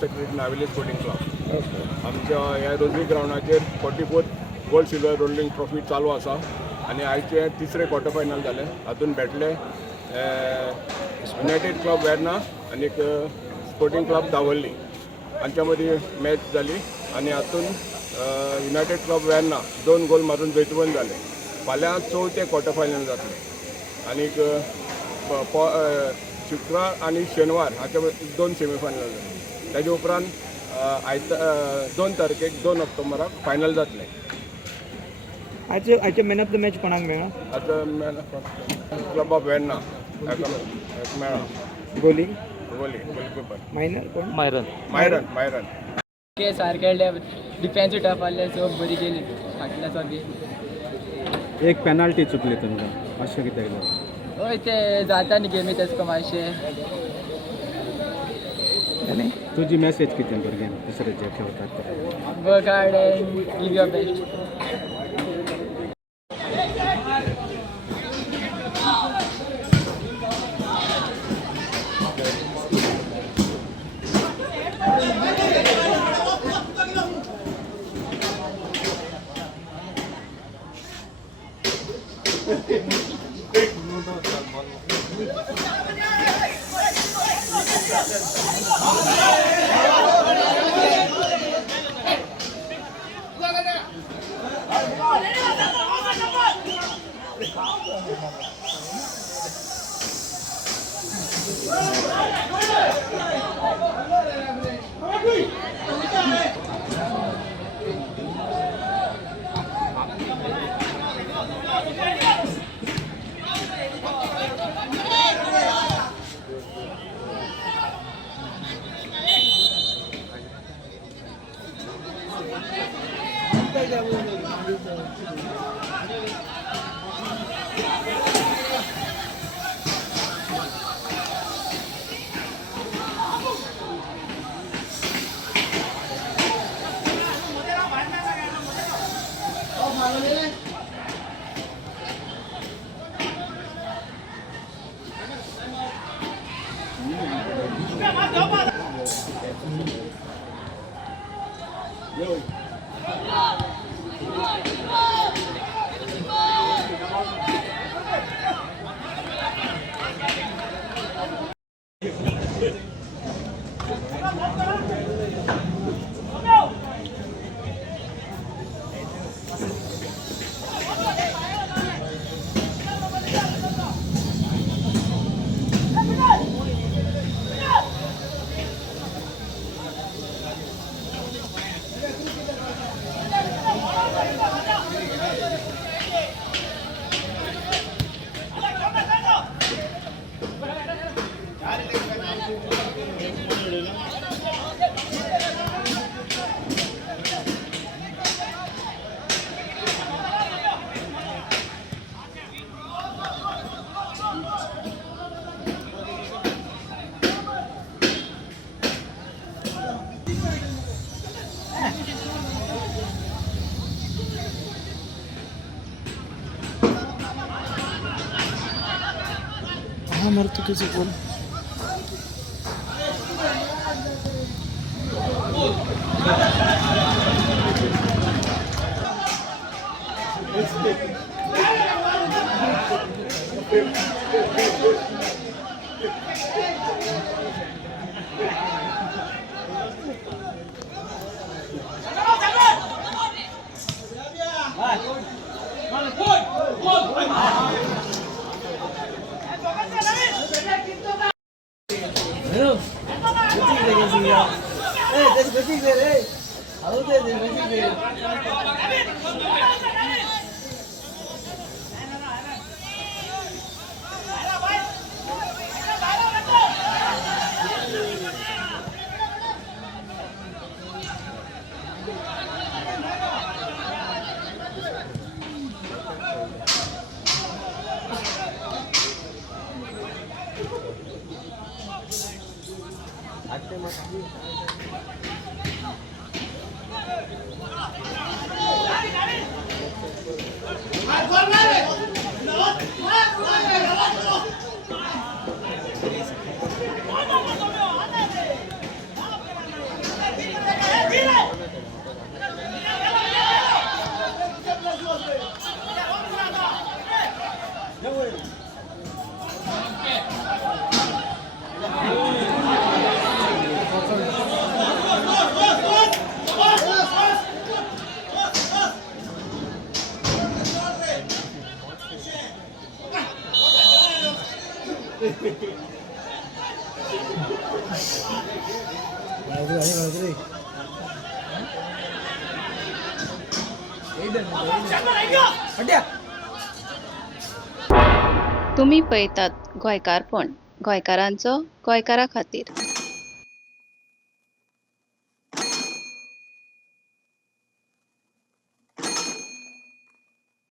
Secretary Navelim sporting club. आमच्या ह्या Rosary ग्राउंडाचेर 44th gold silver rolling trophy चालू आसा आनी आयचे तिसरे क्वॉर्टर फायनल जाले. हातून भेटले युनायटेड क्लब वेर्ना आनी स्पोर्टिंग क्लब दावल्ली हांच्या मदीं मॅच जाली आनी हातून युनायटेड क्लब वेर्ना 2 गोल मारून जैतवंत जाले. फाल्यां चवथे क्वॉर्टर फायनल जातले आनीक शुक्रार आनी शेनवार हाचे 2 सेमीफायनल जाले. ताजे उपरांत 2 तारखेक 2 ऑक्टोबराक फायनल जातले. आयचे मॅन ऑफ द मॅच कोणाक मेळ्ळा? आतां man of club of Verna मेळ्ळा. गोलकीपर मायनर कोण? मायरन सारकें खेळ्ळे. डिफेन्स टफ आहले सो बरी गेली फाटल्या सदी. एक पेनाल्टी चुकली तुमकां अशें कितें जालें? हय ते जाता न्ही गेमी तेच मातशें. तुजी मॅसेज कितें भुरग्यांक दुसरे जे खेळटात ते? Work hard end give your best. मरतो किसी गोल. तुम्ही पळयतात गोंयकारपण गोंयकारांचो गोंयकारा खातीर.